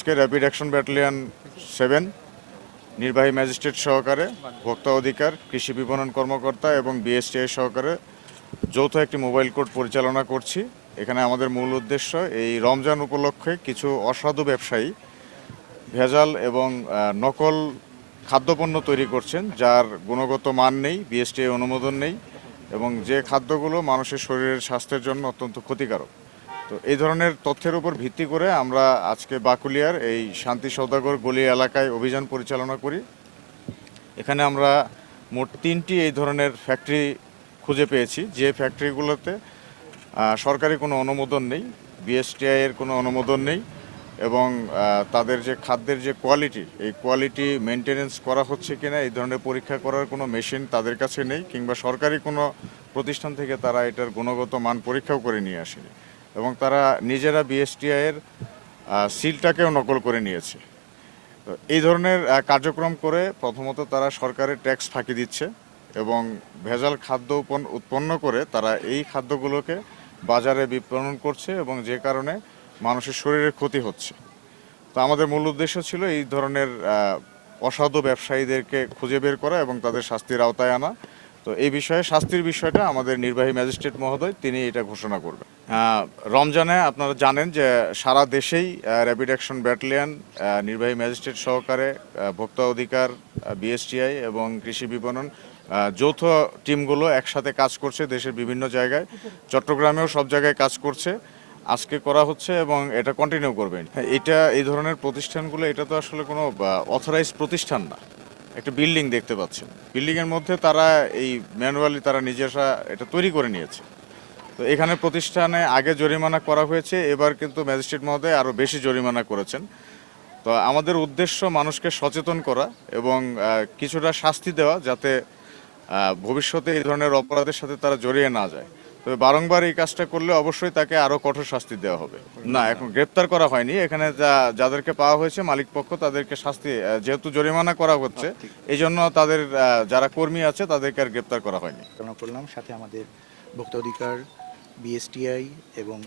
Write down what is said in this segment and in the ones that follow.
আজকে rapid action battalion 7 নির্বাহী magistrate সহকারে ভোক্তা অধিকার, কৃষি বিপণন কর্মকর্তা এবং বিএসটিআই সহকারে যৌথ একটি মোবাইল কোর্ট পরিচালনা করছি। এখানে আমাদের মূল উদ্দেশ্য এই রমজান উপলক্ষে কিছু অসাধু ব্যবসায়ী ভেজাল এবং নকল খাদ্যপণ্য তৈরি করছেন, যার গুণগত মান নেই, বিএসটিআই অনুমোদন নেই এবং যে খাদ্যগুলো মানুষের শরীরের স্বাস্থ্যের জন্য অত্যন্ত ক্ষতিকারক। তো এই ধরনের তথ্যের উপর ভিত্তি করে আমরা আজকে বাকুলিয়ার এই শান্তি সওদাগর গলি এলাকায় অভিযান পরিচালনা করি। এখানে আমরা মোট 3টি এই ধরনের ফ্যাক্টরি খুঁজে পেয়েছি, যে ফ্যাক্টরিগুলোতে সরকারি কোনো অনুমোদন নেই, বিএসটিআই এর কোনো অনুমোদন নেই এবং তাদের যে খাদ্যের যে কোয়ালিটি, এই কোয়ালিটি মেনটেনেন্স করা হচ্ছে কিনা এই ধরনের পরীক্ষা করার কোনো মেশিন তাদের কাছে নেই, কিংবা সরকারি কোনো প্রতিষ্ঠান থেকে তারা এটার গুণগত মান পরীক্ষাও করে নিয়ে আসেনি এবং তারা নিজেরা বিএসটিআই এর সিলটাকেও নকল করে নিয়েছে। তো এই ধরনের কার্যক্রম করে প্রথমত তারা সরকারের ট্যাক্স ফাঁকি দিচ্ছে এবং ভেজাল খাদ্য উৎপন্ন করে তারা এই খাদ্যগুলোকে বাজারে বিপণন করছে এবং যে কারণে মানুষের শরীরের ক্ষতি হচ্ছে। তো আমাদের মূল উদ্দেশ্য ছিল এই ধরনের অসাধু ব্যবসায়ীদেরকে খুঁজে বের করা এবং তাদের শাস্তির আওতায় আনা। তো এই বিষয়ে শাস্তির বিষয়টা আমাদের নির্বাহী ম্যাজিস্ট্রেট মহোদয় তিনি এটা ঘোষণা করবেন। রমজানে আপনারা জানেন যে সারা দেশেই র্যাপিড অ্যাকশন ব্যাটালিয়ন নির্বাহী ম্যাজিস্ট্রেট সহকারে ভোক্তা অধিকার, বিএসটিআই এবং কৃষি বিপণন যৌথ টিমগুলো একসাথে কাজ করছে দেশের বিভিন্ন জায়গায়। চট্টগ্রামেও সব জায়গায় কাজ করছে, আজকে করা হচ্ছে এবং এটা কন্টিনিউ করবেন। এটা এই ধরনের প্রতিষ্ঠানগুলো, এটা তো আসলে কোনো অথরাইজড প্রতিষ্ঠান না। একটা বিল্ডিং দেখতে পাচ্ছেন, বিল্ডিংয়ের মধ্যে তারা এই ম্যানুয়ালি তারা নিজেরা এটা তৈরি করে নিয়েছে। তো এখানে প্রতিষ্ঠানে আগে জরিমানা করা হয়েছে, এবার কিন্তু ম্যাজিস্ট্রেট মহোদয় আরও বেশি জরিমানা করেছেন। তো আমাদের উদ্দেশ্য মানুষকে সচেতন করা এবং কিছুটা শাস্তি দেওয়া, যাতে ভবিষ্যতে এই ধরনের অপরাধের সাথে তারা জড়িয়ে না যায়। তবে বারংবার এই কাজটা করলে অবশ্যই তাকে আরও কঠোর শাস্তি দেওয়া হবে। না, এখন গ্রেপ্তার করা হয়নি। এখানে যাদেরকে পাওয়া হয়েছে মালিকপক্ষ তাদেরকে শাস্তি, যেহেতু জরিমানা করা হচ্ছে এই জন্য তাদের যারা কর্মী আছে তাদেরকে আর গ্রেপ্তার করা হয়নি। করলাম সাথে আমাদের ভোক্তা অধিকার, বিএসটিআই এবং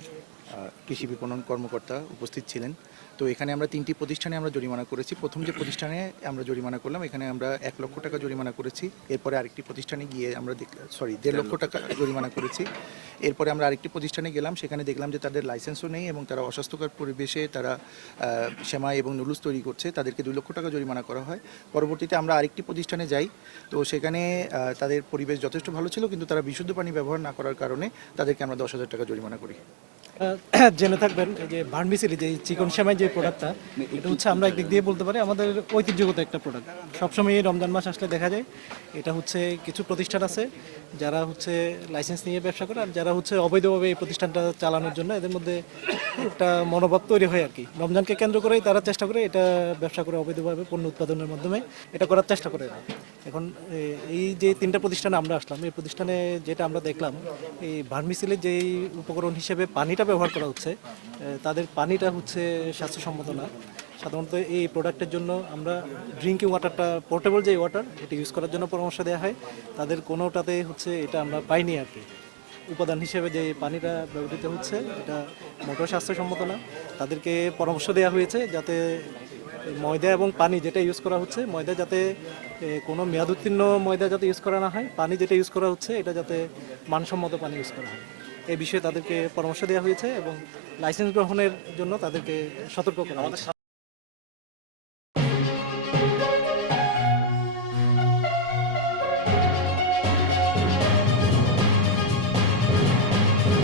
কৃষি বিপণন কর্মকর্তা উপস্থিত ছিলেন। তো এখানে আমরা 3টি প্রতিষ্ঠানে আমরা জরিমানা করেছি। প্রথম যে প্রতিষ্ঠানে আমরা জরিমানা করলাম, এখানে আমরা 1 লক্ষ টাকা জরিমানা করেছি। এরপরে আরেকটি প্রতিষ্ঠানে গিয়ে আমরা 1.5 লক্ষ টাকা জরিমানা করেছি। এরপরে আমরা আরেকটি প্রতিষ্ঠানে গেলাম, সেখানে দেখলাম যে তাদের লাইসেন্সও নেই এবং তারা অস্বাস্থ্যকর পরিবেশে তারা সেমাই এবং নুডলস তৈরি করছে, তাদেরকে 2 লক্ষ টাকা জরিমানা করা হয়। পরবর্তীতে আমরা আরেকটি প্রতিষ্ঠানে যাই, তো সেখানে তাদের পরিবেশ যথেষ্ট ভালো ছিল, কিন্তু তারা বিশুদ্ধ পানি ব্যবহার না করার কারণে তাদেরকে আমরা 10,000 টাকা জরিমানা করি। জেনে থাকবেন যে ভার্মিসেলি যে চিকন সেমাই যে প্রোডাক্টটা, এটা হচ্ছে আমরা একদিক দিয়ে বলতে পারি আমাদের ঐতিহ্যগত একটা প্রোডাক্ট। সবসময় এই রমজান মাস আসলে দেখা যায় এটা হচ্ছে কিছু প্রতিষ্ঠান আছে যারা হচ্ছে লাইসেন্স নিয়ে ব্যবসা করে, আর যারা হচ্ছে অবৈধভাবে এই প্রতিষ্ঠানটা চালানোর জন্য এদের মধ্যে একটা মনোভাব তৈরি হয় আর কি। রমজানকে কেন্দ্র করেই তারা চেষ্টা করে এটা ব্যবসা করে, অবৈধভাবে পণ্য উৎপাদনের মাধ্যমে এটা করার চেষ্টা করে। এখন এই যে 3টা প্রতিষ্ঠানে আমরা আসলাম, এই প্রতিষ্ঠানে যেটা আমরা দেখলাম, এই ভার্মিসেলির যেই উপকরণ হিসেবে পানিটা ব্যবহার করা হচ্ছে, তাদের পানিটা হচ্ছে স্বাস্থ্যসম্মত না। সাধারণত এই প্রোডাক্টের জন্য আমরা ড্রিঙ্কিং ওয়াটারটা, পোর্টেবল যে ওয়াটার, এটা ইউজ করার জন্য পরামর্শ দেওয়া হয়। তাদের কোনোটাতে হচ্ছে এটা আমরা পাইনি আর কি। উপাদান হিসেবে যে পানিটা ব্যবহৃত হচ্ছে এটা মোটেও স্বাস্থ্যসম্মত না। তাদেরকে পরামর্শ দেওয়া হয়েছে যাতে ময়দা এবং পানি যেটা ইউজ করা হচ্ছে, ময়দা যাতে কোনো মেয়াদ উত্তীর্ণ ময়দা যাতে ইউজ করা না হয়, পানি যেটা ইউজ করা হচ্ছে এটা যাতে মানসম্মত পানি ইউজ করা হয়, এই বিষয়ে তাদেরকে পরামর্শ দেওয়া হয়েছে এবং লাইসেন্স গ্রহণের জন্য তাদেরকে সতর্ক করা হয়েছে।